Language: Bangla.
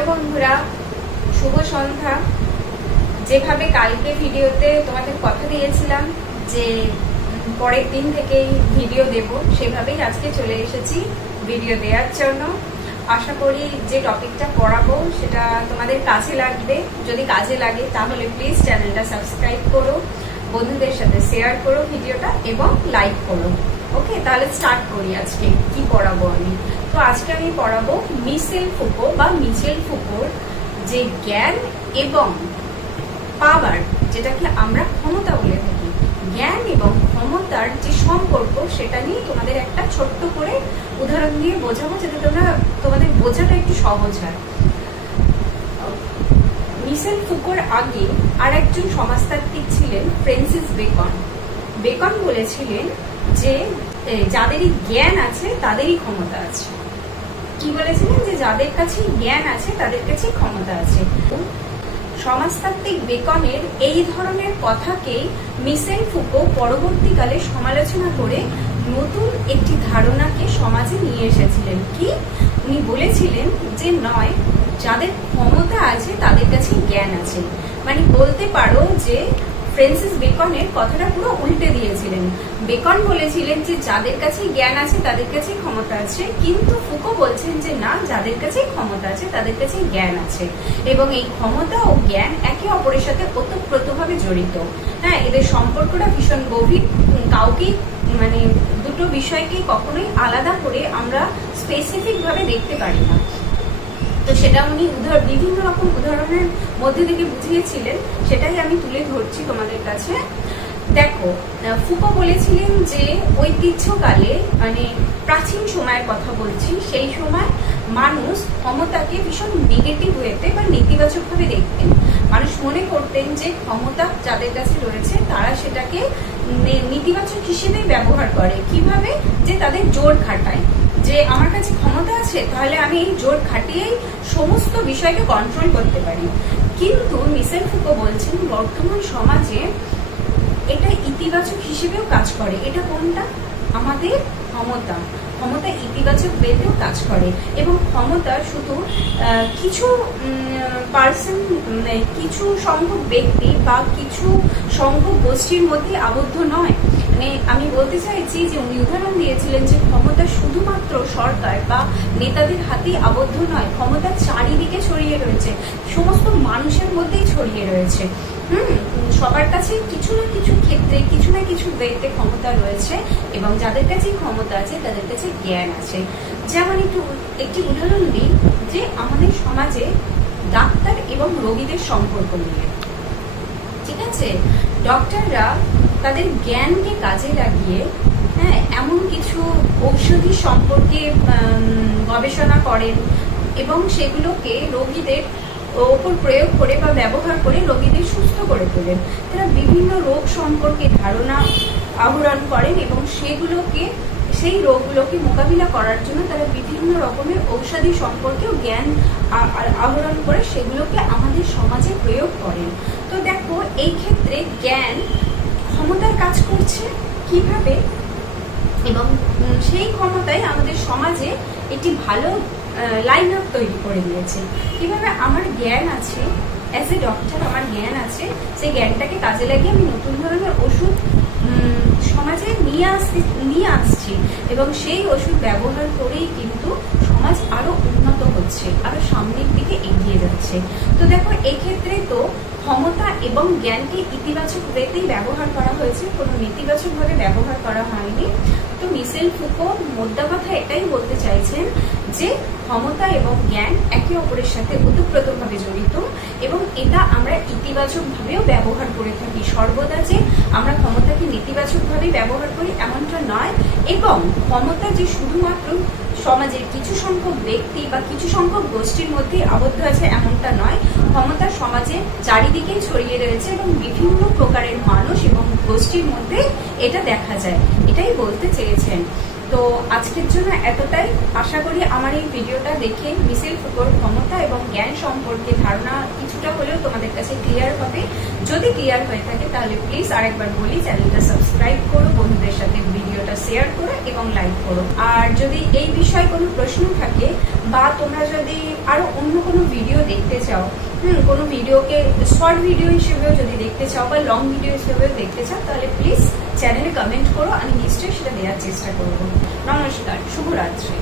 হ্যালো বন্ধুরা, শুভ সন্ধ্যা। যেভাবে কালকে ভিডিওতে তোমাদের কথা দিয়েছিলাম যে পরের দিন থেকেই ভিডিও দেব, সেভাবেই আজকে চলে এসেছি ভিডিও দেওয়ার জন্য। আশা করি যে টপিকটা পড়াবো সেটা তোমাদের কাজে লাগবে। যদি কাজে লাগে তাহলে প্লিজ চ্যানেলটা সাবস্ক্রাইব করো, বন্ধুদের সাথে শেয়ার করো ভিডিওটা এবং লাইক করো। ওকে, তাহলে স্টার্ট করি। আজকে কি পড়াবো আমি? তো আজকে আমি পড়াবো মিশেল ফুকো বা মিশেল ফুকোর যে জ্ঞান এবং পাওয়ার, যেটাকে আমরা ক্ষমতা বলে থাকি, জ্ঞান এবং ক্ষমতার যে সম্পর্ক সেটা নিয়ে তোমাদের একটা ছোট্ট করে উদাহরণ দিয়ে বোঝাবো, যাতে তোমাদের বোঝাটা একটু সহজ হয়। মিশেল ফুকোর আগে আর একজন সমাজতাত্ত্বিক ছিলেন ফ্রান্সিস বেকন। বেকন বলেছিলেন যে যাদেরই জ্ঞান আছে তাদেরই ক্ষমতা আছে। কি বলেছিলেন? যে যাদের কাছে জ্ঞান আছে তাদের কাছে ক্ষমতা আছে। সমাজতাত্ত্বিক বেকনের এই ধরনের কথাকেই মিশেল ফুকো পরবর্তীকালে সমালোচনা করে নতুন একটি ধারণাকে সমাজে নিয়ে এসেছিলেন। কি উনি বলেছিলেন? যে নয়, যাদের ক্ষমতা আছে তাদের কাছে জ্ঞান আছে। মানে বলতে পারো যে ফ্রান্সিস বেকনের কথাটা পুরো উল্টে দিয়েছিলেন। বেকন বলেছিলেন যে যাদের কাছে জ্ঞান আছে তাদের কাছে ক্ষমতা আছে, কিন্তু ফুকো বলছেন যে না, যাদের কাছে ক্ষমতা আছে তাদের কাছে জ্ঞান আছে, এবং এই ক্ষমতা ও জ্ঞান একে অপরের সাথে ওতপ্রোতভাবে জড়িত। হ্যাঁ, এদের সম্পর্কটা ভীষণ গভীর। কাউকে মানে দুটো বিষয়কে কখনোই আলাদা করে আমরা স্পেসিফিক ভাবে দেখতে পারি না। তো সেটা উনি বিভিন্ন রকম উদাহরণের মধ্যে থেকে বুঝিয়েছিলেন, সেটাই আমি তুলে ধরছি তোমাদের কাছে। দেখো, ফুকো বলেছিলেন যে ঐতিহ্যকালে, মানে প্রাচীন সময়ের কথা বলছি, সেই সময় মানুষ ক্ষমতাকে ভীষণ নেগেটিভ ওয়েতে বা নেতিবাচক ভাবে দেখতেন। মানুষ মনে করতেন যে ক্ষমতা যাদের কাছে রয়েছে তারা সেটাকে নেতিবাচক হিসেবে ব্যবহার করে। কিভাবে? যে তাদের জোর খাটায়, যে আমার কাছে ক্ষমতা আছে তাহলে আমি এই জোর খাটিয়েই সমস্ত বিষয়কে কন্ট্রোল করতে পারি। কিন্তু মিশেল ফুকো বলছেন বর্তমান সমাজে এটা ইতিবাচক হিসেবেও কাজ করে। এটা কোনটা? আমাদের ক্ষমতা। ক্ষমতা ইতিবাচক ওয়েতেও কাজ করে, এবং ক্ষমতা শুধু কিছু পার্সন, কিছু সংখ্যক ব্যক্তি বা কিছু সংখ্যক গোষ্ঠীর মধ্যে আবদ্ধ নয়। মানে আমি বলতে চাইছি যে উনি উদাহরণ দিয়েছিলেন যে ক্ষমতা শুধুমাত্র সরকার বা নেতাদের হাতেই আবদ্ধ নয়, ক্ষমতা চারিদিকে ছড়িয়ে রয়েছে, সমস্ত মানুষের মধ্যেই ছড়িয়ে রয়েছে। সবার কাছে কিছু না কিছু ক্ষেত্রে, কিছু না কিছু ওয়েতে ক্ষমতা রয়েছে, এবং যাদের কাছে ক্ষমতা আছে তাদের কাছে জ্ঞান আছে। যেমন একটি উদাহরণ দিই, যে আমাদের সমাজে ডাক্তার এবং রোগীদের সম্পর্ক নিয়ে, ঠিক আছে, ডক্টররা তাদের জ্ঞানকে কাজে লাগিয়ে এমন কিছু ঔষধি সম্পর্কে গবেষণা করেন, এবং সেগুলোকে রোগীদের ওপর প্রয়োগ করে বা ব্যবহার করে রোগীদের সুস্থ করে তোলেন। তারা বিভিন্ন রোগ সম্পর্কে ধারণা আহরণ করেন, এবং সেই রোগগুলোকে মোকাবিলা করার জন্য তারা বিভিন্ন রকমের ঔষধি সম্পর্কেও জ্ঞান আহরণ করে সেগুলোকে আমাদের সমাজে প্রয়োগ করেন। তো দেখো, এই ক্ষেত্রে জ্ঞান ক্ষমতার কাজ করছে কিভাবে, এবং সেই ক্ষমতায় আমাদের সমাজে একটি ভালো লাইন আপ তৈরি করে দিয়েছে। কিভাবে? আমার জ্ঞান আছে, অ্যাজ এ ডক্টর আমার জ্ঞান আছে, সেই জ্ঞানটাকে কাজে লাগিয়ে আমি নতুন ধরনের ওষুধ সমাজে নিয়ে আসছি, এবং সেই ওষুধ ব্যবহার করেই কিন্তু সমাজ আরো উন্নত হচ্ছে, আরো সামনের দিকে এগিয়ে যাচ্ছে। তো দেখো, এক্ষেত্রে তো ক্ষমতা এবং জ্ঞানকে ইতিবাচক ওয়েতেই ব্যবহার করা হয়েছে, কোনো নেতিবাচক ভাবে ব্যবহার করা হয়নি। তো মিশেল ফুকো মোদ্দা কথা এটাই বলতে চাইছেন যে ক্ষমতা এবং জ্ঞান একে অপরের সাথে ওতপ্রোতভাবে জড়িত, এবং এটা আমরা ইতিবাচক ভাবেও ব্যবহার করে থাকি। সর্বদা যে আমরা ক্ষমতাকে নেতিবাচক ভাবে ব্যবহার করি এমনটা নয়, এবং ক্ষমতা যে শুধুমাত্র সমাজের কিছু সংখ্যক ব্যক্তি বা কিছু সংখ্যক গোষ্ঠীর মধ্যে আবদ্ধ আছে এমনটা নয়। ক্ষমতা সমাজে চারিদিকে ছড়িয়ে রয়েছে, এবং বিভিন্ন প্রকারের মানুষ এবং গোষ্ঠীর মধ্যে এটা দেখা যায়। এটাই বলতে চেয়েছেন। তো আজকের জন্য এতটাই। আশা করি আমার এই ভিডিওটা দেখে মিশেল ফুকোর ক্ষমতা এবং জ্ঞান সম্পর্কে ধারণা কিছুটা হলেও তোমাদের কাছে ক্লিয়ার হবে। যদি ক্লিয়ার হয়ে থাকে তাহলে প্লিজ আরেকবার বলি, চ্যানেলটা সাবস্ক্রাইব করো, বন্ধুদের সাথে ভিডিওটা শেয়ার করো এবং লাইক করো। আর যদি এই বিষয়ে কোনো প্রশ্ন থাকে বা তোমরা যদি আরো অন্য কোনো ভিডিও দেখতে চাও, কোনো ভিডিওকে শর্ট ভিডিও হিসেবেও যদি দেখতে চাও বা লং ভিডিও হিসেবেও দেখতে চাও, তাহলে প্লিজ চ্যানেলে কমেন্ট করো, আমি নিশ্চয়ই সেটা দেওয়ার চেষ্টা করবো। নমস্কার, শুভরাত্রি।